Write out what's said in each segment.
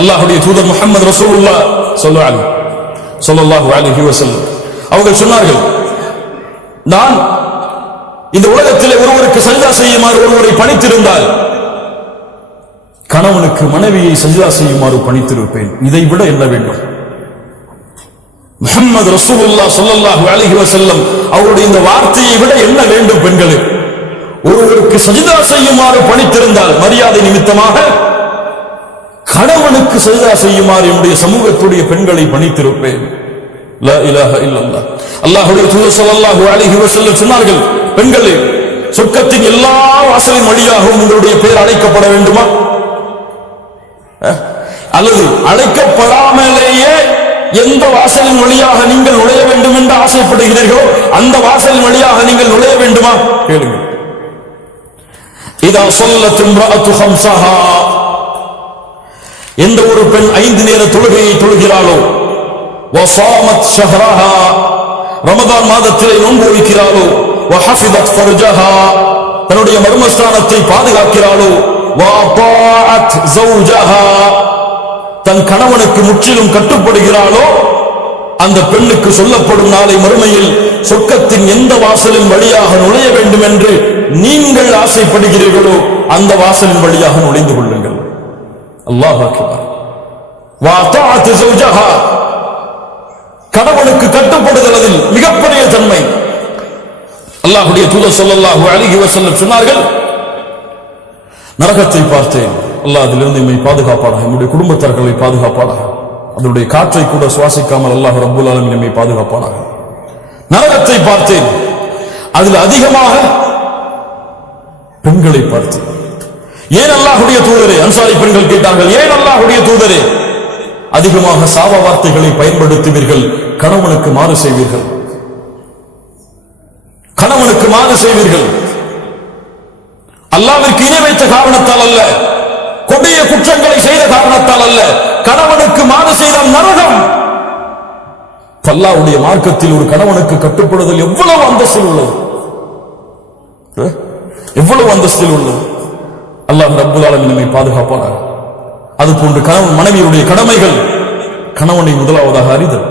அல்லாஹ்வுடைய தூதர் முஹம்மது ரசூலுல்லாஹ் ஸல்லல்லாஹு அலைஹி வஸல்லம் அவர்கள் சொன்னார்கள், நான் இந்த உலகத்திலே ஒருவருக்கு சஜ்தா செய்யுமாறு ஒருவரை பணித்திருந்தால் கணவனுக்கு மனைவியை சஜ்தா செய்யுமாறு பணித்திருப்பேன். இதை விட என்ன வேண்டும்? முஹம்மது ரசூலுல்லாஹ் ஸல்லல்லாஹு அலைஹி வஸல்லம் அவருடைய இந்த வார்த்தையை விட என்ன வேண்டும்? பெண்களே, ஒருவருக்கு சஜ்தா செய்யுமாறு பணித்திருந்தால் மரியாதை நிமித்தமாக கணவனுக்கு சஜ்தா செய்யுமாறு என்னுடைய சமூகத்துடைய பெண்களை பணித்திருப்பேன். லா இலாஹ இல்லல்லாஹ். அல்லாஹ்வுடைய தூதர் ஸல்லல்லாஹு அலைஹி வஸல்லம் சொன்னார்கள், பெண்களே, சொர்க்கத்தின் எல்லா வாசலின் வழியாகவும் உங்களுடைய பெயர் அழைக்கப்பட வேண்டுமா? அல்லது அழைக்கப்படாமலேயே எந்த வாசலின் வழியாக நீங்கள் நுழைய வேண்டும் என்று ஆசைப்படுகிறீர்களோ அந்த வாசலின் வழியாக நீங்கள் நுழைய வேண்டுமா? கேளுங்கள். இதா ஸல்லத் இம்ரஅத்து ஹம்ஸஹா, எந்த ஒரு பெண் 5 நேர தொழுகையை தொழுகிறாளோ, வஸாமத் ஷஹ்ரஹா, ரமதான் மாதத்திலே நோன்பு வைக்கிறாளோ, வஹஃபிதத் ஃபர்ஜஹா, தன்னுடைய மர்மஸ்தானத்தை பாதுகாக்கிறாளோ, வஅதாஅத் ஸௌஜஹா, தன் கணவனுக்கு முற்றிலும் கட்டுப்படுகிறாளோ, அந்த பெண்ணுக்கு சொல்லப்படும் நாளை மறுமையில் சொர்க்கத்தின் எந்த வாசலின் வழியாக நுழைய வேண்டும் என்று நீங்கள் ஆசைப்படுகிறீர்களோ அந்த வாசலின் வழியாக நுழைந்து கொள்ளுங்கள். அல்லாஹ் அக்பர். வஅதாஅத் ஸௌஜஹா, கணவனுக்கு கட்டுப்படுதல் அதில் மிகப்பெரிய தன்மை. அல்லாஹ்வுடைய தூதர் ஸல்லல்லாஹு அலைஹி வஸல்லம் சொன்னார்கள், நரகத்தை பார்த்தேன், அல்லாஹ் அதிலிருந்து நம்மை பாதுகாப்பானாக, நம்முடைய குடும்பத்தார்களை பாதுகாப்பானாக, அதனுடைய காற்றை கூட சுவாசிக்காமல் அல்லாஹ் ரப்புல் ஆலமீன் நம்மை பாதுகாப்பானாக. நரகத்தை பார்த்தேன், அதில் அதிகமாக பெண்களை பார்த்தேன். ஏன் அல்லாஹ்வுடைய தூதரே? அன்சாரி பெண்கள் கேட்டார்கள், ஏன் அல்லாஹ்வுடைய தூதரே அதிகமாக சாப வார்த்தைகளை பயன்படுத்துவீர்கள், கணவனுக்கு மாறு செய்வீர்கள், கணவனுக்கு மாறு செய்வீர்கள்? அல்லாஹ்விற்கு இணை வைத்த காரணத்தால் அல்ல, கொடிய குற்றங்களை செய்த காரணத்தால் அல்ல, கணவனுக்கு மாறு செய்தால் நரகம். அல்லாஹ்வுடைய மார்க்கத்தில் ஒரு கணவனுக்கு கட்டுப்படுதல் எவ்வளவு அந்தஸ்தில் உள்ளது, எவ்வளவு அந்தஸ்தில் உள்ளது. அல்லாஹ் ரப்புல் ஆலமீன் நம்மை பாதுகாப்பானாக. அதுபோன்று கணவன் மனைவியுடைய கடமைகள், கணவனை முதலாவதாக அறிதல்.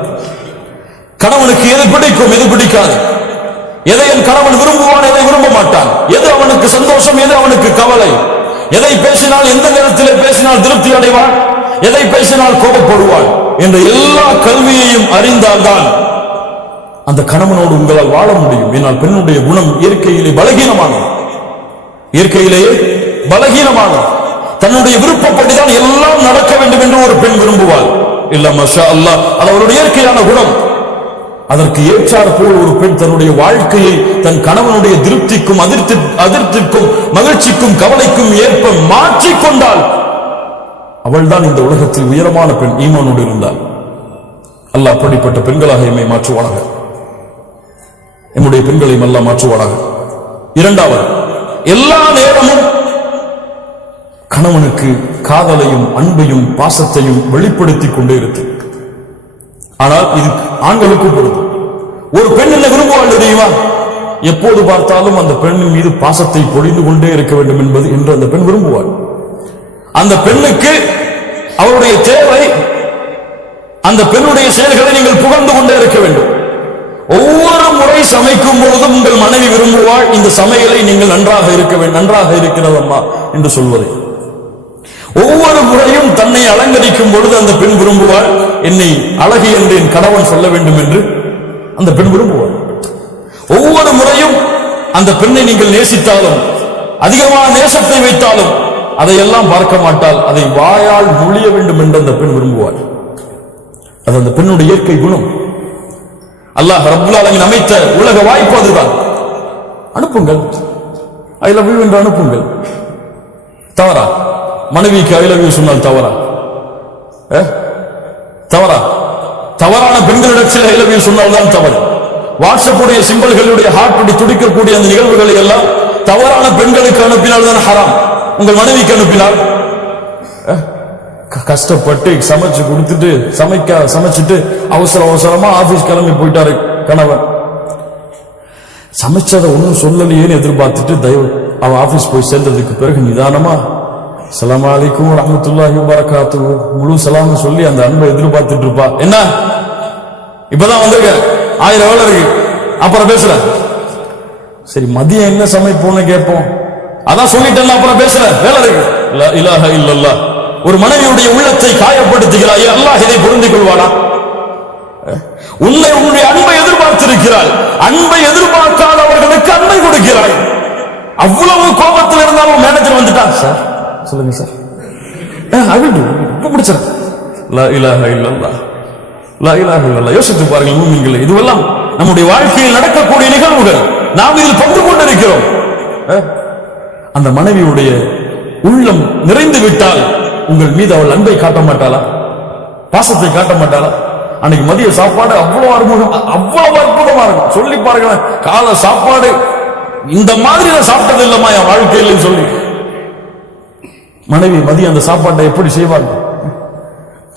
கணவனுக்கு எது பிடிக்கும், எது பிடிக்காது, எதை என் கணவன் விரும்புவான், எதை விரும்ப மாட்டான், எது அவனுக்கு சந்தோஷம், எது அவனுக்கு கவலை, எதை பேசினால் எந்த நேரத்தில் பேசினால் திருப்தி அடைவான், எதை பேசினால் கோபப்படுவான் என்ற எல்லா கல்வியையும் அறிந்தால்தான் அந்த கணவனோடு உங்களால் வாழ முடியும். ஏனால் பெண்ணுடைய குணம் இயற்கையிலே பலகீனமானது, இயற்கையிலேயே பலகீனமானது. தன்னுடைய விருப்பப்படிதான் எல்லாம் நடக்க வேண்டும் என்று ஒரு பெண் விரும்புவாள். இல்ல மாஷா அல்லாஹ், அது அவருடைய இயற்கையான குணம். அதற்கு ஏற்றார் போல் ஒரு பெண் தன்னுடைய வாழ்க்கையை தன் கணவனுடைய திருப்திக்கும் அதிர்ச்சிக்கும் மகிழ்ச்சிக்கும் கவலைக்கும் ஏற்ப மாற்றிக்கொண்டால் அவள் தான் இந்த உலகத்தில் உயரமான பெண், ஈமானோடு இருந்தால். அல்லாஹ் அப்படிப்பட்ட பெண்களாக எம்மை மாற்றுவானாக, நம்முடைய பெண்களையும் அல்லாஹ் மாற்றுவானாக. இரண்டாவது, எல்லா நேரமும் கணவனுக்கு காதலையும் அன்பையும் பாசத்தையும் வெளிப்படுத்திக் கொண்டே இருக்கு. ஆனால் இது ஆண்களுக்கு பொருந்தும். ஒரு பெண் என்ன விரும்புவாள் தெரியுமா? எப்போது பார்த்தாலும் அந்த பெண்ணின் மீது பாசத்தை பொழிந்து கொண்டே இருக்க வேண்டும் என்பது என்று அந்த பெண் விரும்புவாள். அந்த பெண்ணுக்கு அவருடைய தேவை, அந்த பெண்ணுடைய செயல்களை நீங்கள் புகழ்ந்து கொண்டே இருக்க வேண்டும். ஒவ்வொரு முறை சமைக்கும் பொழுதும் உங்கள் மனைவி விரும்புவாள், இந்த சமையலை நீங்கள் நன்றாக இருக்க வேண்டும், நன்றாக இருக்கிறதம்மா என்று சொல்வதை. ஒவ்வொரு முறையும் தன்னை அலங்கரிக்கும் பொழுது அந்த பெண் விரும்புவாள், என்னை அழகு என்று என் கணவன் சொல்ல வேண்டும் என்று அந்த பெண் விரும்புவாள். ஒவ்வொரு முறையும் அந்த பெண்ணை நீங்கள் நேசித்தாலும், அதிகமான நேசத்தை வைத்தாலும் அதையெல்லாம் பார்க்க மாட்டால், அதை வாயால் மொழிய வேண்டும் என்று அந்த பெண் விரும்புவாள். அது அந்த பெண்ணுடைய இயற்கை குணம். அல்லாஹ் ரப்புல் ஆலமீன் அமைத்த உலக வாய்ப்பு அதுதான். அனுப்புங்கள், ஐ லவ் யூ என்று அனுப்புங்கள். தவறா? மனைவிக்கு ஐ லவ் யூ சொன்னால் தவறா? தவறா? தவறான பெண்களிடத்தில் ஐ லவ் யூ சொன்னால் தான் தவறு. வாட்ஸ்அப்புடைய சிம்பல்களுடைய ஹார்ட் படி துடிக்கக்கூடிய அந்த நிகழ்வுகளை எல்லாம் தவறான பெண்களுக்கு அனுப்பினால் தான் ஹராம். உங்கள் மனைவிக்கு அனுப்பினால் கஷ்டப்பட்டு சமைச்சு கொடுத்துட்டு சமைச்சிட்டு அவசரமா ஆபீஸ் கிளம்பி போயிட்டாரு கணவன். சமைச்சதை ஒன்னும் சொல்லலையேன்னு எதிர்பார்த்துட்டு அவ ஆபீஸ் போய் சேர்ந்ததுக்கு பிறகு நிதானமா அஸ்ஸலாமு அலைக்கும் வரஹ்மத்துல்லாஹி வபரகாத்துஹு முழு சலாம் சொல்லி அந்த அன்பை எதிர்பார்த்துட்டு இருப்பா. என்ன இப்பதான் வந்திருக்க, 1000 வேலை இருக்கு, அப்புறம் பேசுற. சரி மதியம் என்ன சமைப்போம்னு கேட்போம். அதான் சொல்லிட்டேன், அப்புறம் பேசுற, வேலை இருக்கு. லா இலாஹ இல்லல்லாஹ். ஒரு மனைவியுடைய உள்ளத்தை காயப்படுத்துகிறாய், அல்லாஹ் இதை பொருந்திக் கொள்வானா? உன்னுடைய அன்பை எதிர்பார்த்திருக்கிறாள், அன்பை எதிர்பார்க்காதவர்களுக்கு அன்பை கொடுக்கிறாய். அவ்வளவு கோபத்தில் இருந்தாலும் மேனேஜர் வந்துட்டான், சார் சொல்லுங்க சார், பிடிச்ச லா இலாஹ இல்லல்லாஹ், லா இலாஹ இல்லல்லாஹ். யோசித்து பாருங்கள் மூமின்களே, இதுவெல்லாம் நம்முடைய வாழ்க்கையில் நடக்கக்கூடிய நிகழ்வுகள், நாம் இதில் பங்கு கொண்டிருக்கிறோம். அந்த மனைவியுடைய உள்ளம் நிறைந்து விட்டால் உங்கள் மீது அவள் அன்பை காட்ட மாட்டாளா, பாசத்தை காட்ட மாட்டாளா? அன்னைக்கு மதிய சாப்பாடு அவ்வளவு அற்புதமா இருக்கும். சொல்லி பாருங்க, கால சாப்பாடு இந்த மாதிரி நான் சாப்பிட்டது இல்லமா என் வாழ்க்கையில் சொல்லி மனைவி மதியம் அந்த சாப்பாட்டை எப்படி செய்வாங்க?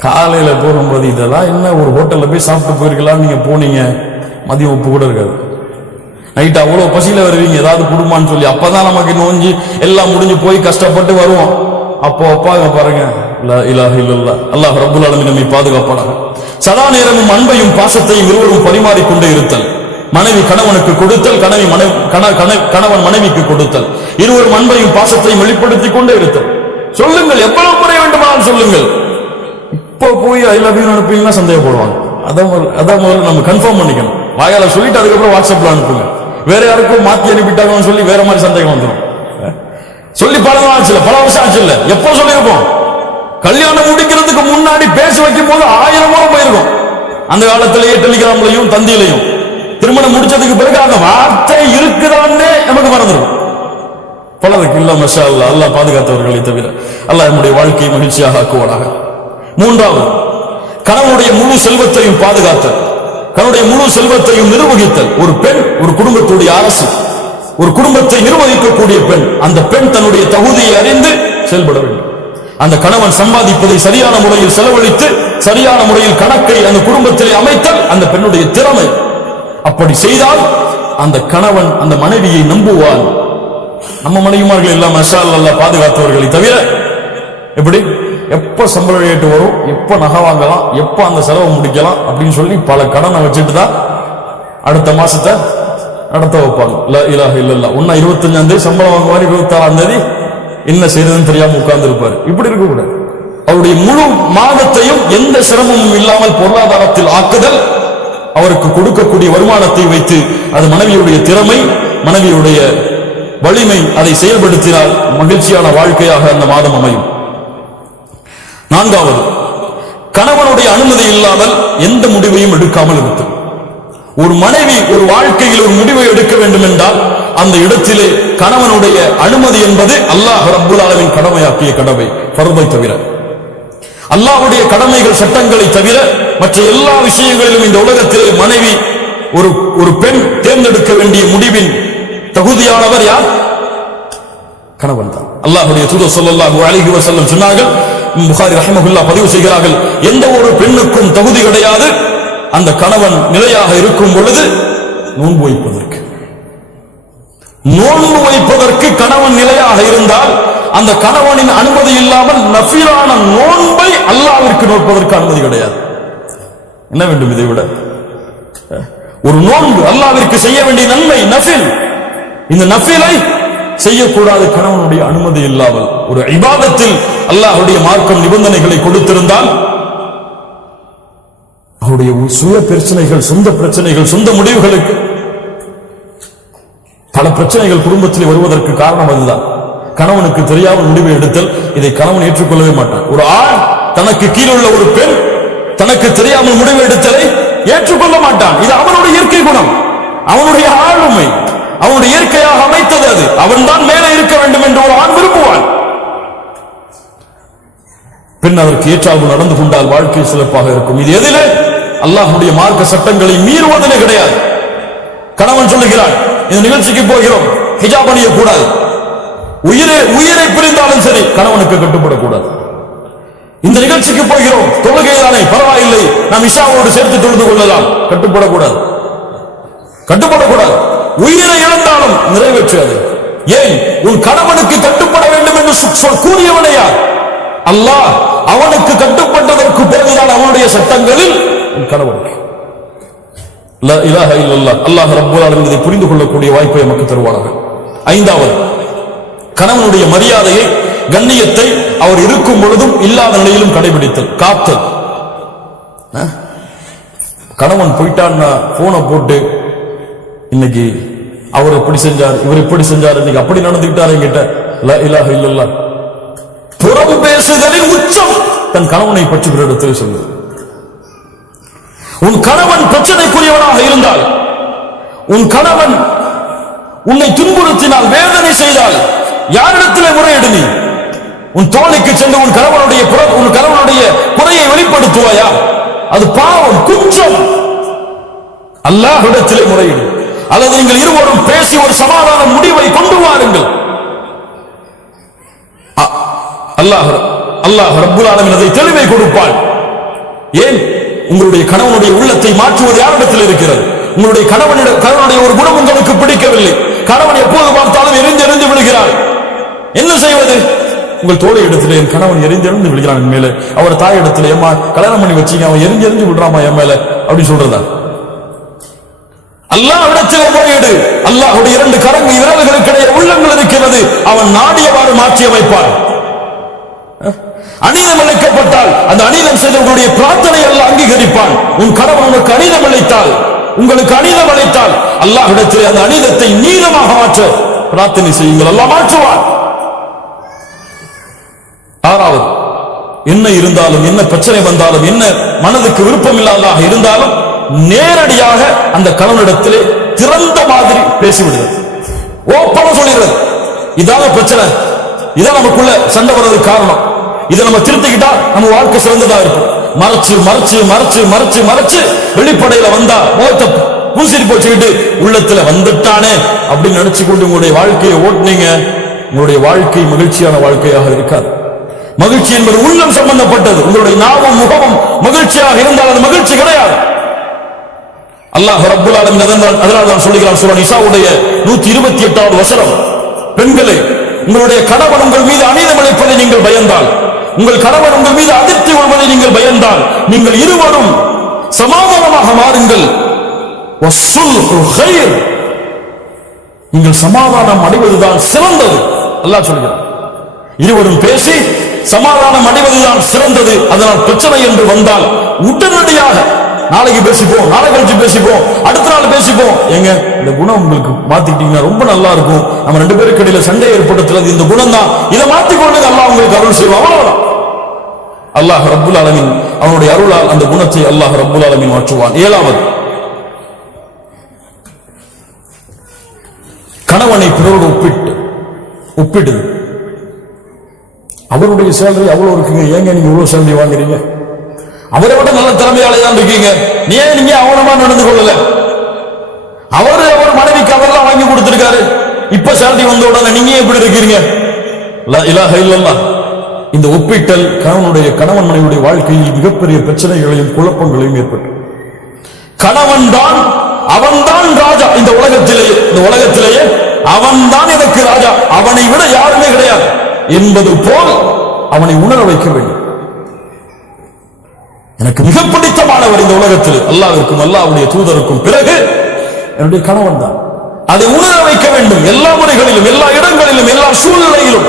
காலையில போகும்போது இதெல்லாம் என்ன, ஒரு ஹோட்டல்ல போய் சாப்பிட்டு போயிருக்கலாம், நீங்க போனீங்க மதியம் உப்பு கூட இருக்காது. நைட்டு அவ்வளவு பசியில வருவீங்க, ஏதாவது குடும்பம்னு சொல்லி, அப்பதான் நமக்கு நோஞ்சி எல்லாம் முடிஞ்சு போய் கஷ்டப்பட்டு வருவோம். அப்போ அப்பாங்க பாருங்க, லா இலாஹ இல்லல்லாஹ், அல்லாஹ் ரப்புல் ஆலமீன் நம்மை பாதுகாப்பானாக. சதா நேரமும் அன்பையும் பாசத்தையும் இருவரும் பரிமாறிக்கொண்டே இருத்தல். மனைவி கணவனுக்கு கொடுத்தல், கணவன் மனைவிக்கு கொடுத்தல், இருவரும் அன்பையும் பாசத்தையும் வெளிப்படுத்திக் கொண்டே இருத்தல். சொல்லுங்கள், எவ்வளவு முறை வேண்டுமானாலும் சொல்லுங்கள். இப்போ போய் ஐ லவ் யூ அனுப்புவீங்கன்னா சந்தேகப்படுவாங்க. அதான் முதல்ல நம்ம கன்ஃபார்ம் பண்ணிக்கணும். வாயால சொல்லிட்டு அதுக்கப்புறம் வாட்ஸ்அப்ல அனுப்புங்க. வேற யாருக்கும் மாத்தி அனுப்பிட்டாங்கன்னு சொல்லி வேற மாதிரி சந்தேகம் வந்துடும். சொல்லி பல வருஷம் ஆச்சு இல்ல, எப்போ சொல்லியிருப்போம்? கல்யாணம் முடிக்கிறதுக்கு முன்னாடி பேசி வைக்கும் போது 1000 முறை போயிருக்கும். அந்த காலத்திலேயே டெலிகிராம்லையும் தந்தியிலையும். திருமணம் முடிச்சதுக்கு பிறகு அந்த வார்த்தை இருக்குதான்னு நமக்கு மறந்துடும். பலருக்கு இல்ல, மஷா அல்லாஹ், அல்லாஹ் பாதுகாத்தவர்களை தவிர. அல்லாஹ் நம்முடைய வாழ்க்கையை மகிழ்ச்சியாக ஆக்குவானாக. மூன்றாவது, கணவனுடைய முழு செல்வத்தையும் பாதுகாத்தல், கணவனுடைய முழு செல்வத்தையும் நிர்வகித்தல். ஒரு பெண் ஒரு குடும்பத்துடைய அரசு, ஒரு குடும்பத்தை நிர்வகிக்கக்கூடிய பெண். அந்த பெண் தன்னுடைய தகுதியை அறிந்து செயல்பட வேண்டும். அந்த கணவன் சம்பாதிப்பதை சரியான முறையில் செலவழித்து சரியான முறையில் கணக்கை அந்த குடும்பத்திலே அமைத்தல் அந்த பெண்ணுடைய திறமை. அப்படி செய்தால் அந்த கணவன் அந்த மனைவியை நம்புவான். நம்ம மனைவிமார்கள் எல்லாம் மஷா அல்லாஹ் பாதுகாத்தவர்களை தவிர எப்படி எப்ப சம்பள ரேட்டு வரும், எப்ப நகை வாங்கலாம், எப்ப அந்த செலவு முடிக்கலாம் அப்படின்னு சொல்லி பல கடனை வச்சுட்டு தான் அடுத்த மாசத்தை நடத்த வைப்பாங்க. லா இலாஹ இல்லல்லாஹ். 25ஆம் தேதி சம்பளம் வாங்குவார், 26ஆம் தேதி என்ன செய்யறதுன்னு தெரியாம உட்கார்ந்து இருப்பாரு. இப்படி இருக்க கூடாது. அவருடைய முழு மாதத்தையும் எந்த சிரமமும் இல்லாமல் பொருளாதாரத்தில் ஆக்குதல், அவருக்கு கொடுக்கக்கூடிய வருமானத்தை வைத்து அது மனைவியுடைய திறமை, மனைவியுடைய வலிமை, அதை செயல்படுத்தினால் மகிழ்ச்சியான வாழ்க்கையாக அந்த மாதம் அமையும். நான்காவது, கணவனுடைய அனுமதி இல்லாமல் எந்த முடிவையும் எடுக்காமல் இருத்தல். ஒரு மனைவி ஒரு வாழ்க்கையில் ஒரு முடிவை எடுக்க வேண்டும் என்றால் அந்த இடத்திலே கணவனுடைய அனுமதி என்பது அல்லாஹ் ரப்புல் ஆலமீன் கடமையாக்கிய கடமை, ஃபர்தை தவிர. அல்லாஹ்வுடைய கடமைகள் சட்டங்களை தவிர மற்ற எல்லா விஷயங்களிலும் இந்த உலகத்திலே மனைவி ஒரு பெண் தேர்ந்தெடுக்க வேண்டிய முடிவின் தகுதியானவர் யார்? கணவன் தான். அல்லாஹ்வுடைய தூதர் ஸல்லல்லாஹு அலைஹி வஸல்லம் சொன்னார்கள், புகாரி ரஹ்மத்துல்லாஹ் பதிவு செய்கிறார்கள், எந்த ஒரு பெண்ணுக்கும் தகுதி கிடையாது அந்த கணவன் நிலையாக இருக்கும் பொழுது நோன்பு வைப்பதற்கு. நோன்பு வைப்பதற்கு கணவன் நிலையாக இருந்தால் அந்த கணவனின் அனுமதி இல்லாமல் நஃபிலான நோன்பை அல்லாஹ்விற்கு நோற்பதற்கு அனுமதி கிடையாது. என்ன வேண்டும் இதை விட? ஒரு நோன்பு அல்லாஹ்விற்கு செய்ய வேண்டிய நன்மை நஃபில். இந்த நஃபிலை செய்யக்கூடாது கணவனுடைய அனுமதி இல்லாமல். ஒரு இபாதத்தில் அல்லாஹ்வுடைய மார்க்கம் நிபந்தனைகளை கொடுத்திருந்தால் அவருடைய சுய பிரச்சனைகள், சொந்த பிரச்சனைகள், சொந்த முடிவுகளுக்கு பல பிரச்சனைகள் குடும்பத்தில் வருவதற்கு காரணம் அதுதான். கணவனுக்கு தெரியாமல் முடிவை எடுத்தல், இதை கணவன் ஏற்றுக்கொள்ளவே மாட்டான். ஒரு ஆண் தனக்கு கீழுள்ள ஒரு பெண் தனக்கு தெரியாமல் முடிவு எடுத்தலை ஏற்றுக்கொள்ள மாட்டான். இது அவனுடைய இயற்கை குணம், அவனுடைய ஆளுமை, அவனுடைய இயற்கையாக அமைத்தது. அது அவன் தான் மேலே இருக்க வேண்டும் என்று ஒரு ஆண் விரும்புவான். பெண் அதற்கு ஏற்றாமல் நடந்து கொண்டால் வாழ்க்கை சிறப்பாக இருக்கும். இது எதிலே? அல்லாஹ்வுடைய மார்க்க சட்டங்களை மீறுவதிலே கிடையாது. கணவன் சொல்லுகிறான், இந்த நிகழ்ச்சிக்கு போகிறோம், ஹிஜாப் அணியக்கூடாது. உயிரை பிரிந்தாலும் சரி கணவனுக்கு கட்டுப்படக்கூடாது. இந்த நிகழ்ச்சிக்கு போகிறோம், தொழுகைதானே பரவாயில்லை, நாம் இஷாவோடு சேர்த்து தொழுது கொள்ளலாம், கட்டுப்படக்கூடாது. உயிரை இழந்தாலும் நிறைவேற்றாது. ஏன் உன் கணவனுக்கு கட்டுப்பட வேண்டும் என்று கூறியவனே யார்? அல்லாஹ். அவனுக்கு கட்டுப்பட்டதற்கு பிறகுதான் அவனுடைய சட்டங்களில் உன் கணவனுக்கு. லா இலாஹ இல்லல்லாஹ். அல்லாஹ் ரப்பல் ஆலமீன் இதை புரிந்து கொள்ளக்கூடிய வாய்ப்பை நமக்கு தருவானாக. ஐந்தாவது, கணவனுடைய மரியாதையை, கண்ணியத்தை அவர் இருக்கும் பொழுதும் இல்லாத நிலையிலும் கடைபிடித்தல், காத்தல். கணவன் போயிட்டான்னா போனை போட்டு இன்னைக்கு அவர் எப்படி செஞ்சார், இவர் எப்படி செஞ்சார், இன்னைக்கு அப்படி நடந்துக்கிட்டார் என்கிட்ட. லா இலாஹ இல்லல்லாஹ். புறம் பேசுதலின் உச்சம் தன் கணவனை பற்றி பிறரிடத்தில் சொல்லுது. உன் கணவன் பிரச்சனைக்குரியவனாக இருந்தால், உன் கணவன் உன்னை துன்புறுத்தினால், வேதனை செய்தால் யாரிடத்திலே முறையிடு? நீ உன் தோழிக்கு சென்று உன் கணவனுடைய குறையை வெளிப்படுத்துவாயா? அது பாவம், குற்றம். அல்லாஹ்விடத்திலே முறையிடு. அல்லது நீங்கள் இருவரும் பேசி ஒரு சமாதான முடிவை கொண்டு வாருங்கள். அல்லாஹ் ரப்புல் ஆலமீன் அதை தெளிவை கொடுப்பான். ஏன்? உங்களுடைய கணவனுடைய உள்ளத்தை மாற்றுவது யாரிடத்தில் இருக்கிறது? உங்களுடைய கணவனுடைய ஒரு குணம் உங்களுக்கு பிடிக்கவில்லை. கணவன் எப்போது பார்த்தாலும் எரிந்து விழுகிறார். என்ன செய்வது? உங்கள் தோழி இடத்துல என் கணவன் எரிந்து விழுகிறான் என் மேல, அவர் தாய் இடத்துல ஏமா கல்யாணம் பண்ணி வச்சீங்க, அவன் எரிஞ்சு விடுறாமா என் மேல அப்படின்னு சொல்றதா? அல்லாஹ்விடத்திலே முறையீடு. அல்லாஹ்வுடைய இரண்டு விரல்களுக்கிடையே உள்ளங்கள் இருக்கிறது. அவன் நாடியவாறு மாற்றி அமைப்பான். அநீதம் இழைக்கப்பட்டால் அந்த அநீதம் செய்தவர்களுடைய பிரார்த்தனை அல்லாஹ் அங்கீகரிப்பான். உன் கணவன் உனக்கு அநீதம் இழைத்தால், உங்களுக்கு அநீதம் அழைத்தால், அல்லாஹ்விடத்திலே அந்த அநீதத்தை நீதமாக மாற்ற பிரார்த்தனை செய்யுங்கள், அல்லாஹ் மாற்றுவான். ஆறாவது, என்ன இருந்தாலும், என்ன பிரச்சனை வந்தாலும், என்ன மனதுக்கு விருப்பம் இல்லாததாக இருந்தாலும் நேரடியாக அந்த கணவனிடத்திலே திறந்த மாதிரி பேசிவிடுகிறது. ஓப்பனா சொல்லிடுறது, இதான பிரச்சனை, இதான் நமக்குள்ள சண்டை வர்றதுக்கு காரணம், இதை நம்ம திருத்திக்கிட்டா நம்ம வாழ்க்கை சிறந்ததா இருக்கும். மறைச்சு மறைச்சு மறைச்சு மறைச்சு மறைச்சு வெளிப்படையில வந்தா முகத்தை பூசிட்டு போச்சுக்கிட்டு உள்ளத்துல வந்துட்டானே அப்படின்னு நினைச்சு கொண்டு உங்களுடைய வாழ்க்கையை ஓட்டுனீங்க, உங்களுடைய வாழ்க்கை மகிழ்ச்சியான வாழ்க்கையாக இருக்காது. மகிழ்ச்சி என்பது உள்ளம் சம்பந்தப்பட்டது. உங்களுடைய நாவும் முகமும் மகிழ்ச்சியாக இருந்தால் அது மகிழ்ச்சி கிடையாது. அல்லாஹ் ரப்புல் ஆலமீன் அதனால தான் சொல்லுகிறான் சூரா நிசாவுடைய 128வது வசனம், பெண்களே, உங்களுடைய கணவன் உங்கள் மீது அநீதம் இழைப்பதை நீங்கள் பயந்தால், உங்கள் கணவன் உங்கள் மீது அதிர்ச்சி கொள்வதை நீங்கள் பயந்தால், நீங்கள் இருவரும் சமாதானமாக மாறுங்கள். நீங்கள் சமாதானம் அடைவதுதான் சிறந்தது. அல்லாஹ் சொல்கிறார், இருவரும் பேசி சமாதானம் அடைவதுதான் சிறந்தது. அதனால் பிரச்சனை என்று வந்தால் உடனடியாக நாளைக்கு பேசிப்போம், நாளை கழிச்சு பேசிப்போம், அடுத்த நாள் பேசிப்போம். எங்க இந்த குணம் உங்களுக்கு மாத்திக்கிட்டீங்கன்னா ரொம்ப நல்லா இருக்கும். நம்ம ரெண்டு பேருக்கு இடையில சண்டை ஏற்படுத்துறது இந்த குணம் தான், இதை மாத்திக்கொண்டு அல்லாஹ் உங்களுக்கு அருள் செய்வோம். அவ்வளவுதான். அல்லாஹ் ரப்புல் ஆலமீன் அவனுடைய அருளால் அந்த குணத்தை அல்லாஹ் ரப்புல் ஆலமீன் மாற்றுவான். ஏழாவது, கணவனை பிறரோடு ஒப்பிடுது. அவருடைய சேலரி அவ்வளவு இருக்குங்க, ஏங்க நீங்க இவ்வளவு சேலரி வாங்குறீங்க? அவரை விட நல்ல திறமையாளர் தான் இருக்கீங்க, நீங்க அவனமா நடந்து கொள்ளல? அவர் மனைவிக்கு அவரெல்லாம் வாங்கி கொடுத்திருக்காரு, இப்ப சேலரி வந்த உடனே நீங்க எப்படி இருக்கிறீங்க? லா இலாஹ இல்லல்லாஹ். இந்த ஒப்பிட்டல் கணவன் மனைவியுடைய வாழ்க்கையில் மிகப்பெரிய பிரச்சனைகளையும் குழப்பங்களையும் ஏற்பட்டு, கணவன் தான் அவன்தான் ராஜா இந்த உலகத்திலேயே அவன்தான் எனக்கு ராஜா, அவனை விட யாருமே கிடையாது என்பது போல் அவனை உணர வைக்க வேண்டும். எனக்கு மிக பிடித்தமானவர் இந்த உலகத்தில் அல்லாஹ்விற்கும் அல்லாஹ்வுடைய தூதருக்கும் பிறகு என்னுடைய கணவன் தான். அதை உணர வைக்க வேண்டும். எல்லா முறைகளிலும், எல்லா இடங்களிலும், எல்லா சூழ்நிலையிலும்.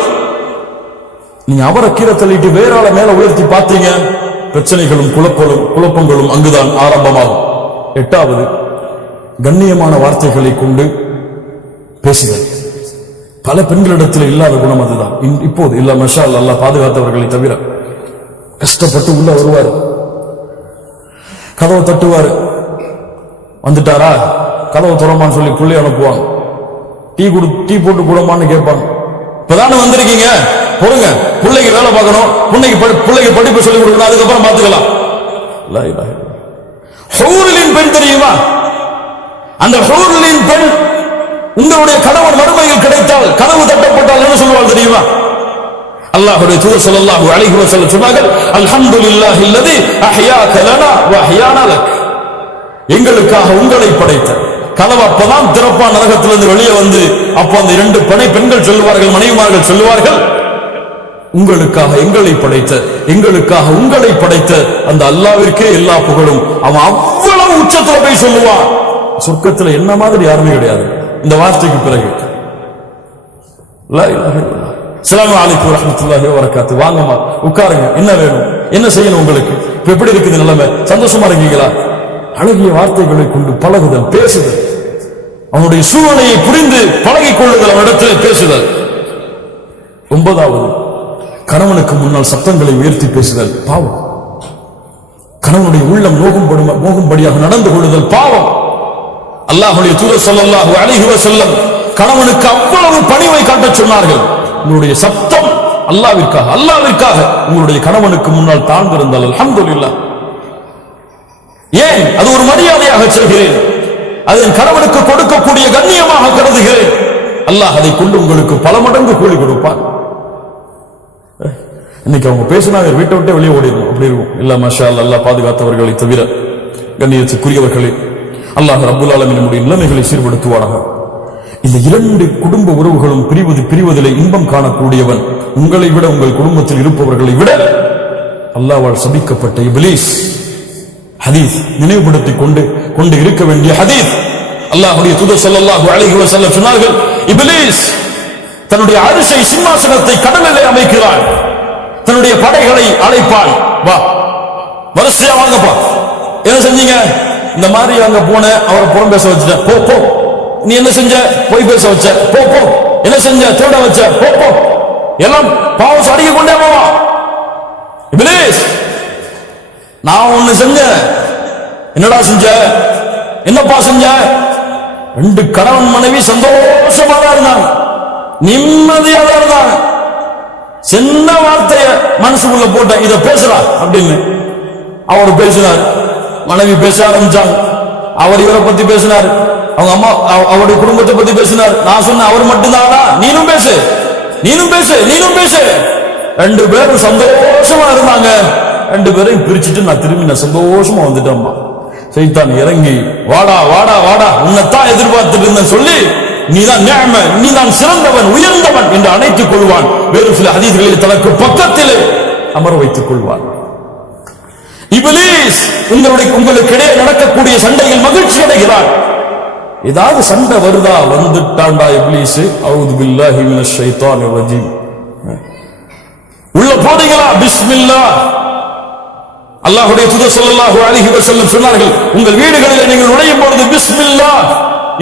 நீங்க அவரை கீழே தள்ளிட்டு வேற ஆளை மேல உயர்த்தி பார்த்தீங்க, பிரச்சனைகளும் குழப்பங்களும் அங்குதான் ஆரம்பமாகும். எட்டாவது, கண்ணியமான வார்த்தைகளை கொண்டு பேசுதல். பல பெண்களிடத்தில் இல்லாத குணம் அதுதான். இப்போது இல்ல, மஷா அல்லாஹ் பாதுகாத்தவர்களை தவிர. கஷ்டப்பட்டு உள்ள வருவார், கதவை தட்டுவாரு, வந்துட்டாரா கதவை துறமான்னு சொல்லி புள்ளி அனுப்புவாங்க. டீ போட்டு குடமான்னு கேட்பாங்க. இப்பதானே வந்திருக்கீங்க, பொறுங்க, பிள்ளைக்கு வேலை பார்க்கணும், பிள்ளைக்கு படிப்பு சொல்லிக் கொடுக்கணும், அதுக்கப்புறம் பார்த்துக்கலாம். ஹூரிலின் பெண் தெரியுமா? அந்த ஹூரிலின் பெண் உங்களுடைய கணவன் மறுமையில் கிடைத்தால், கதவு தட்டப்பட்டால் என்ன சொல்லுவாள் தெரியுமா? அல்லாஹ்வுடைய தூதர் ஸல்லல்லாஹு அலைஹி வஸல்லம் சொன்னார்கள், அல்ஹம்துலில்லாஹில்லதி அஹ்யாக லனா வ அஹ்யானா லக். எங்களுக்காக உங்களை படைத்த, கதவு அப்பதான் திறப்பான் நரகத்திலிருந்து வெளியே வந்து. அப்ப அந்த 2 பெண்கள் சொல்லுவார்கள், மனைவிமார்கள் சொல்லுவார்கள், உங்களுக்காக எங்களை படைத்த, எங்களுக்காக உங்களை படைத்த அந்த அல்லாஹ்விற்கே எல்லா புகழும். அவன் அவ்வளவு உச்சத்துல போய் சொல்லுவான். சொர்க்கத்துல என்ன மாதிரி யாருமே கிடையாது இந்த வார்த்தைக்கு பிறகு. அஸ்ஸலாமு அலைக்கும் வரஹ்மத்துல்லாஹி வபரகாத்துஹு. வாங்கம்மா உட்காருங்க, என்ன வேணும், என்ன செய்யணும் உங்களுக்கு, இப்ப எப்படி இருக்குது நிலைமை, சந்தோஷமா இருக்கீங்களா? அழகிய வார்த்தைகளை கொண்டு பழகுதல், பேசுதல், அவனுடைய சூழ்நிலையை புரிந்து பழகிக் கொள்ளுதல், அவனிடத்தில் பேசுதல். 9வது, கணவனுக்கு முன்னால் சத்தங்களை உயர்த்தி பேசுதல் பாவம். கணவனுடைய உள்ளம் நோகும்படியாக நடந்து கொள்ளுதல் பாவம். அல்லாஹ்வுடைய தூதர் ஸல்லல்லாஹு அலைஹி வஸல்லம் கணவனுக்கு அவ்வளவு பணிவை காட்டச் சொன்னார்கள். உங்களுடைய சத்தம் அல்லாஹ்விற்காக உங்களுடைய கணவனுக்கு முன்னால் தாழ்ந்திருந்தால் அல்ஹம்துலில்லாஹ். ஏன்? அது ஒரு மரியாதையாக சொல்கிறேன், அது என் கணவனுக்கு கொடுக்கக்கூடிய கண்ணியமாக கருதுகிறேன். அல்லாஹ் அதை கொண்டு உங்களுக்கு பல மடங்கு கூலி கொடுப்பான். இன்னைக்கு அவங்க பேசினா வீட்டை விட்டே வெளியே ஓடிடும், அப்படி இருக்கும். இல்ல மாஷா அல்லாஹ், அல்லாஹ் பாதுகாத்தவர்களை தவிர கண்ணியத்துக்குரியவர்களே, அல்லாஹ் ரப்புல் ஆலமீன் நம்முடைய நிலைமைகளை சீர்படுத்துவாராக. இந்த 2 குடும்ப உறவுகளும் பிரிவதிலே இன்பம் காணக்கூடியவன் உங்களை விட, உங்கள் குடும்பத்தில் இருப்பவர்களை விட அல்லாஹ்வால் சபிக்கப்பட்ட இப்லீஸ். ஹதீஸ் நினைவுபடுத்திக் கொண்டு இருக்க வேண்டிய ஹதீஸ். அல்லாஹ்வுடைய தூதர் ஸல்லல்லாஹு அலைஹி வஸல்லம் சொன்னார்கள், இப்லீஸ் தன்னுடைய அரிசை சிம்மாசனத்தை கடலிலே அமைக்கிறான், தன்னுடைய படைகளை அழைப்பான், வா வரிசையா வாங்கப்பா. என்ன செஞ்சீங்க? இந்த மாதிரி அங்க போன, அவரை புறம் பேச வச்சுட்ட, போ போ. நீ என்ன செஞ்ச? போய் பேச வச்ச, போ போ. என்ன செஞ்ச? திருட வச்ச, போ போ. எல்லாம் பாவம் அடிக்க கொண்டே போவா. இப்லீஸ், நான் ஒண்ணு செஞ்ச, என்னடா செஞ்ச? என்னப்பா செஞ்ச? 2 கணவன் மனைவி சந்தோஷமா தான் இருந்தாங்க, நிம்மதியா தான் இருந்தாங்க. சின்ன வார்த்தைய மனசுக்குள்ள போட்ட, இத பேசுறா அப்படின்னு அவர் பேசினார். மனைவி பேச ஆரம்பிச்சாங்க. அவர் இவரை பத்தி பேசினார், அவங்க அம்மா அவருடைய குடும்பத்தை பத்தி பேசினார். நான் சொன்ன அவர் மட்டும்தானா? நீனும் பேசு, நீனும் பேசு, நீனும் பேசு. 2 பேரும் சந்தோஷமா இருந்தாங்க. 2 பேரையும் பிரிச்சுட்டு நான் திரும்பி சந்தோஷமா வந்துட்டேன். சைத்தான் இறங்கி, வாடா வாடா வாடா, உன்னைத்தான் எதிர்பார்த்துட்டு இருந்தேன் சொல்லி, நீதான் நிஅம, நீதான் சிறந்தவன், உயர்ந்தவன் என்று அணைத்துக் கொள்வான். வேறு சில ஹதீஸ்களில் தனக்கு பக்கத்திலே அமர வைத்துக் கொள்வான். இப்லீஸ் உங்களுக்கு இடையே நடக்கக்கூடிய சண்டையில் மகிழ்ச்சி அடைகிறான். ஏதாவது சண்டை வருதா, வந்துட்டான்டா இப்லீஸ், அஊது பில்லாஹி மினஷ் ஷைத்தானிர் ரஜீம். உள்ள போறீங்களா? பிஸ்மில்லாஹ். அல்லாஹ்வுடைய தூதர் ஸல்லல்லாஹு அலைஹி வஸல்லம் சொன்னார்கள், உங்கள் வீடுகளில் நீங்கள் நுழையும் பொழுது பிஸ்மில்லாஹ்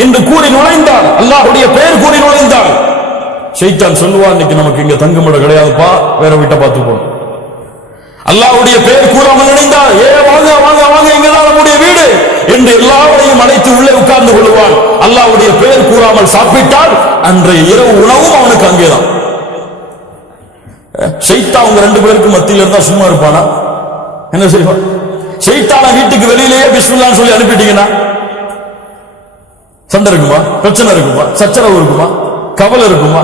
என்று கூறி நுழைந்தால், அல்லாஹ்வுடைய பெயர் கூறி நுழைந்தால், ஷைத்தான் சொல்லுவான், இன்னைக்கு நமக்கு இங்க தங்குமிடம் கிடையாதுப்பா, வேற வீட்டை பார்த்துப்போம். அல்லாஹ்வுடைய பெயர் கூறாமல் நுழைந்தால், வாங்க வாங்க வாங்க, இங்கதான் நம்முடைய வீடு என்று எல்லாரையும் அழைத்து உள்ளே உட்கார்ந்து கொள்வான். அல்லாஹ்வுடைய பெயர் கூறாமல் சாப்பிட்டால் அன்றைய இரவு உணவும் அவனுக்கு அங்கேதான். ஷைத்தான் உங்க 2 பேருக்கு மத்தியில் இருந்தா சும்மா இருப்பானா? என்ன செய்வான்? ஷைத்தான வீட்டுக்கு வெளியிலேயே பிஸ்மில்லாஹ்னு சொல்லி அனுப்பிட்டீங்கன்னா சண்டை இருக்குமா? பிரச்சனை இருக்குமா? சச்சரவு இருக்குமா? கவலை இருக்குமா?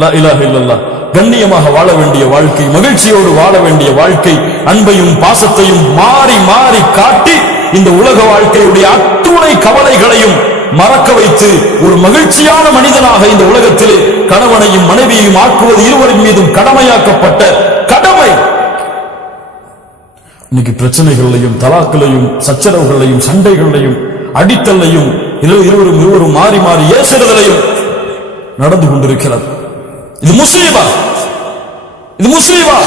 லா இலாஹ இல்லல்லாஹ். கண்ணியமாக வாழ வேண்டிய வாழ்க்கை, மகிழ்ச்சியோடு வாழ வேண்டிய வாழ்க்கை, அன்பையும் பாசத்தையும் மாறி மாறி காட்டி இந்த உலக வாழ்க்கையுடைய அத்துணை கவலைகளையும் மறக்க வைத்து ஒரு மகிழ்ச்சியான மனிதனாக இந்த உலகத்திலே கணவனையும் மனைவியையும் ஆக்குவது இருவரின் மீதும் கடமையாக்கப்பட்ட கடமை. இன்னைக்கு பிரச்சனைகளையும், தலாக்களையும், சச்சரவுகளையும், சண்டைகளையும், அடித்தலையும், இருவரும் மாறி மாறி ஏசுதலையும் நடந்து கொண்டிருக்கிறது. இது முஸ்லிமா? இது முஸ்லிமா?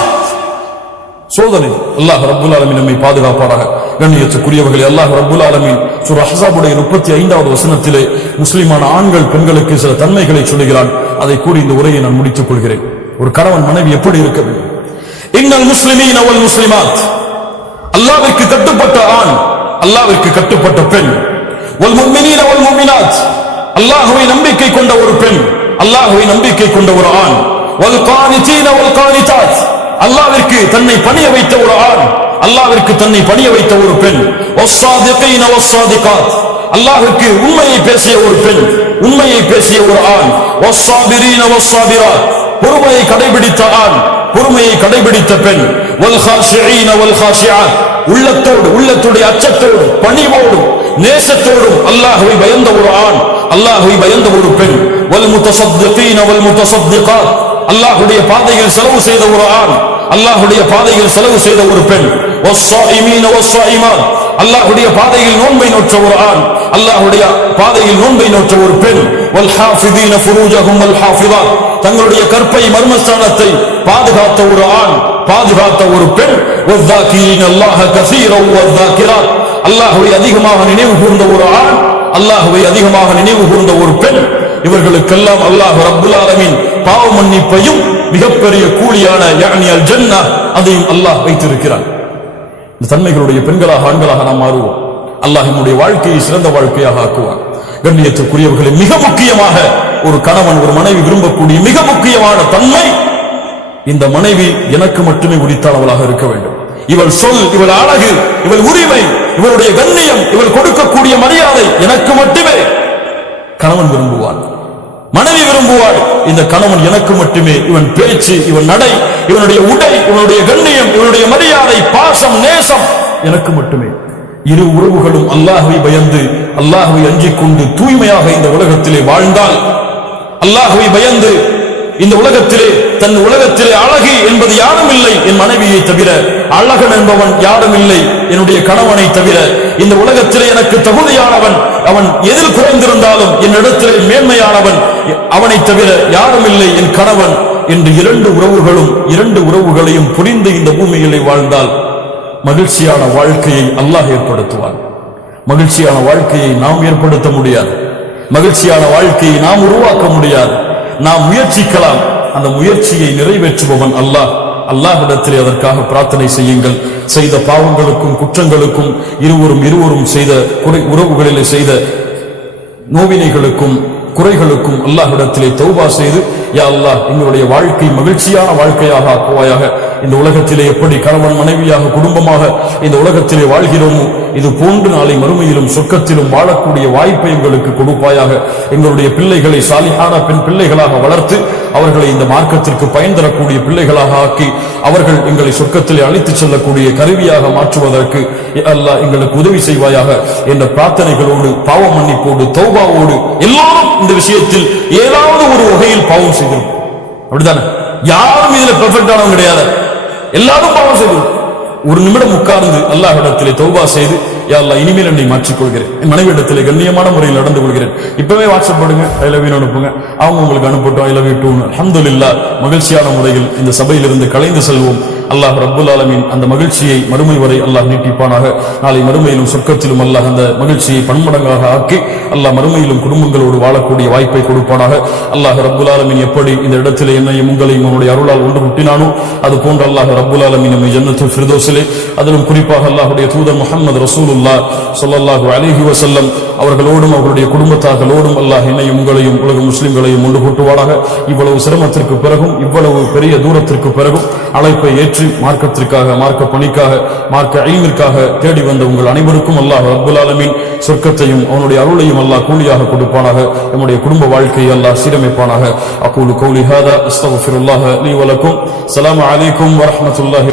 சோதனை. அல்லாஹ் ரப்புல் ஆலமீன் நம்மை பாதுகாப்பாராக. கண்ணியத்துக்குரியவர்களே, அல்லாஹ் ரப்புல் ஆலமீன் சூரா அஹ்ஸாபுடைய 35வது வசனத்திலே முஸ்லிமான ஆண்கள் பெண்களுக்கு சில தன்மைகளை சொல்லுகிறான். அதை கூறி இந்த உரையை நான் முடித்துக் கொள்கிறேன். ஒரு கணவன் மனைவி எப்படி இருக்க வேண்டும்? இன்னல் முஸ்லிமீன வல் முஸ்லிமாத், அல்லாஹ்விற்கு கட்டுப்பட்ட ஆண், அல்லாஹ்விற்கு கட்டுப்பட்ட பெண், வல் முஃமினீன வல் முஃமினாத், அல்லாஹ்வை நம்பிக்கை கொண்ட ஒரு பெண், அல்லாஹ்வை நம்பிக்கை கொண்ட ஒரு ஆண், வல் கானிதீன வல் கானிதாத், அல்லாஹ்விற்கு தன்னை பணிய வைத்த ஒரு ஆண், அல்லாஹ்விற்கு தன்னை பணிய வைத்த ஒரு பெண், வஸ்ஸாதிகீன வஸ்ஸாதிகாத், அல்லாஹ்விற்கு உண்மையை பேசிய ஒரு பெண், உண்மையை பேசிய ஒரு ஆண், வஸ்ஸாபிரீன வஸ்ஸாபிராத், பொறுமையை கடைபிடித்த ஆண், பொறுமையை கடைபிடித்த பெண், வல் காஷிஈன வல் காஷிஆத், உள்ளத்தோடு, உள்ளத்துடைய அச்சத்தோடு, பணிவோடும், நேசத்தோடும் அல்லாஹ்வை பயந்த ஒரு ஆண், அல்லாஹ்வை பயந்த ஒரு பெண். வல் முத்தஸத்திகீன வல் முத்தஸத்திகாத், அல்லாஹ்வுடைய பாதையில் செலவு செய்த ஒரு ஆண், அல்லாஹ்வுடைய பாதையில் செலவு செய்த ஒரு பெண். வஸ்ஸாயிமீன வஸ்ஸாயிமாத், அல்லாஹ்வுடைய பாதையில் நோன்பை நோற்ற ஒரு ஆண், அல்லாஹ்வுடைய பாதையில் நோன்பை நோற்ற ஒரு பெண். வல் ஹாஃபிதீன ஃபுரூஜஹும் வல் ஹாஃபிதாத், தங்களுடைய கற்பை மர்மஸ்தானத்தை பாதுகாத்த ஒரு ஆண், பாதுகாத்த ஒரு பெண். வஸ்ஸாகிரீன அல்லாஹ கஸீரன் வஸ்ஸாகிராத், அல்லாஹ்வை அதிகமாக நினைவு கூர்ந்த ஒரு ஆண், அல்லாஹ்வை அதிகமாக நினைவு கூர்ந்த ஒரு பெண். இவர்களுக்கெல்லாம் அல்லாஹ் ரப்புல் ஆலமீன் பாவ மன்னிப்பையும் மிகப்பெரிய கூலியான யானி அல் ஜன்னா அதையும் அல்லாஹ் வைத்திருக்கிறான். இந்த தன்மைகளுடைய பெண்களாக, ஆண்களாக நாம் மாறுவோம். அல்லாஹ் நம்முடைய வாழ்க்கையை சிறந்த வாழ்க்கையாக ஆக்குவான். கண்ணியத்துக்குரியவர்களை, மிக முக்கியமாக ஒரு கணவன், ஒரு மனைவி விரும்பக்கூடிய மிக முக்கியமான தன்மை, இந்த மனைவி எனக்கு மட்டுமே உரித்தானவளாக இருக்க வேண்டும். இவள் சொல், இவள் அழகு, இவள் உரிமை, இவளுடைய கண்ணியம், இவள் கொடுக்கக்கூடிய மரியாதை எனக்கு மட்டுமே கணவன் விரும்புவான், மனைவி விரும்புவாள். இந்த கணவன் எனக்கு மட்டுமே, இவன் பேச்சு, இவன் நடை, இவனுடைய உடை, இவனுடைய கண்ணியம், இவனுடைய மரியாதை, பாசம், நேசம் எனக்கு மட்டுமே. இரு உறவுகளும் அல்லாஹ்வை பயந்து, அல்லாஹ்வை அஞ்சிக் கொண்டு தூய்மையாக இந்த உலகத்திலே வாழ்ந்தால், அல்லாஹ்வை பயந்து இந்த உலகத்திலே, தன் உலகத்திலே அழகு என்பது யாரும் இல்லை என் மனைவியை தவிர, அழகன் என்பவன் யாரும் இல்லை என்னுடைய கணவனை தவிர, இந்த உலகத்திலே எனக்கு தகுதியானவன், அவன் எதில் குறைந்திருந்தாலும் என்னிடத்திலே மேன்மையானவன் அவனை தவிர யாரும் இல்லை என் கணவன் என்று இரண்டு உறவுகளையும் புரிந்து இந்த பூமியிலே வாழ்ந்தால் மகிழ்ச்சியான வாழ்க்கையை அல்லாஹ் ஏற்படுத்துவான். மகிழ்ச்சியான வாழ்க்கையை நாம் ஏற்படுத்த முடியாது, மகிழ்ச்சியான வாழ்க்கையை நாம் உருவாக்க முடியாது. நாம் முயற்சிக்கலாம், அந்த முயற்சியை நிறைவேற்றுபவன் அல்லாஹ். அல்லாஹ்விடத்திலே அதற்காக பிரார்த்தனை செய்யுங்கள். செய்த பாவங்களுக்கும் குற்றங்களுக்கும், இருவரும் செய்த உறவுகளிலே செய்த நோவினைகளுக்கும் குறைகளுக்கும் அல்லாஹ்விடத்திலே தௌபா செய்து, யா அல்லாஹ், எங்களுடைய வாழ்க்கை மகிழ்ச்சியான வாழ்க்கையாக ஆக்குவாயாக. இந்த உலகத்திலே எப்படி கணவன் மனைவியாக குடும்பமாக இந்த உலகத்திலே வாழ்கிறோமோ, இது போன்று நாளை மறுமையிலும் சொர்க்கத்திலும் வாழக்கூடிய வாய்ப்பை எங்களுக்கு கொடுப்பாயாக. எங்களுடைய பிள்ளைகளை சாலிஹான பெண் பிள்ளைகளாக வளர்த்து அவர்களை இந்த மார்க்கத்திற்கு பயன் தரக்கூடிய பிள்ளைகளாக ஆக்கி அவர்கள் எங்களை சொர்க்கத்திலே அழைத்துச் செல்லக்கூடிய கருவியாக மாற்றுவதற்கு அல்லாஹ் எங்களுக்கு உதவி செய்வாயாக என்ற பிரார்த்தனைகளோடு, பாவ மன்னிப்போடு, தௌபாவோடு, எல்லாரும் இந்த விஷயத்தில் ஏதாவது ஒரு வகையில் பாவம் செய்கிறோம். அப்படித்தானே? யாரும் இதுல பெர்ஃபெக்டானவங்க கிடையாது, எல்லாரும் பாவம் செய்கிறோம். ஒரு நிமிடம் உட்கார்ந்து அல்லாஹ்விடத்திலே தௌபா செய்து, யா அல்லாஹ், இனிமேல் என்னை மாற்றிக்கொள்கிறேன், என் மனைவியிடத்திலே கண்ணியமான முறையில் நடந்து கொள்கிறேன். இப்பவே வாட்ஸ்அப் போடுங்க, ஐ லவ் யூ அனுப்புங்க, அவங்க உங்களுக்கு அனுப்பட்டும், ஐ லவ் யூ டூ. அல்ஹம்துலில்லாஹ், மகிழ்ச்சியான முறையில் இந்த சபையிலிருந்து கலைந்து செல்வோம். அல்லாஹ் ரப்புல் ஆலமீன் அந்த மகிழ்ச்சியை மறுமை வரை அல்லாஹ் நீட்டிப்பானாக. நாளை மறுமையிலும் சொர்க்கத்திலும் அல்லாஹ் அந்த மகிழ்ச்சியை பன்மடங்காக ஆக்கி அல்லாஹ் மறுமையிலும் குடும்பங்களோடு வாழக்கூடிய வாய்ப்பை கொடுப்பானாக. அல்லாஹ் ரப்புல் ஆலமீன் எப்படி இந்த இடத்திலே என்னையும் உங்களையும் அவனுடைய அருளால் ஒன்று முட்டினானோ, அது போன்று அல்லாஹ் ரப்புல் ஆலமீன் நம்மை ஜன்னத்துல் ஃபிர்தௌஸிலே, அதிலும் குறிப்பாக அல்லாஹ்வுடைய தூதர் முஹம்மது ரசூலுல்லாஹ் ஸல்லல்லாஹு அலைஹி வஸல்லம் அவர்களோடும் அவர்களுடைய குடும்பத்தார்களோடும் அல்லாஹ் என்னையும் உங்களையும் உலக முஸ்லிம்களையும் ஒன்று கூட்டுவானாக. இவ்வளவு சிரமத்திற்கு பிறகும், இவ்வளவு பெரிய தூரத்திற்கு பிறகும் அழைப்பை ஏற்று மார்க்கத்திற்காக, மார்க்க பணிக்காக, மார்க்க இல்மிற்காக தேடி வந்த உங்கள் அனைவருக்கும் அல்லாஹ் ரப்புல் ஆலமீன் சொர்க்கத்தையும் அவனுடைய அருளையும் அல்லாஹ் கூலியாக கொடுப்பானாக. நம்முடைய குடும்ப வாழ்க்கையை அல்லாஹ் சீரமைப்பானாக. அகூலு கௌலி ஹாதா அஸ்தக்ஃபிருல்லாஹ லீ வ லக்கும். ஸலாமு அலைக்கும் வ ரஹ்மத்துல்லாஹி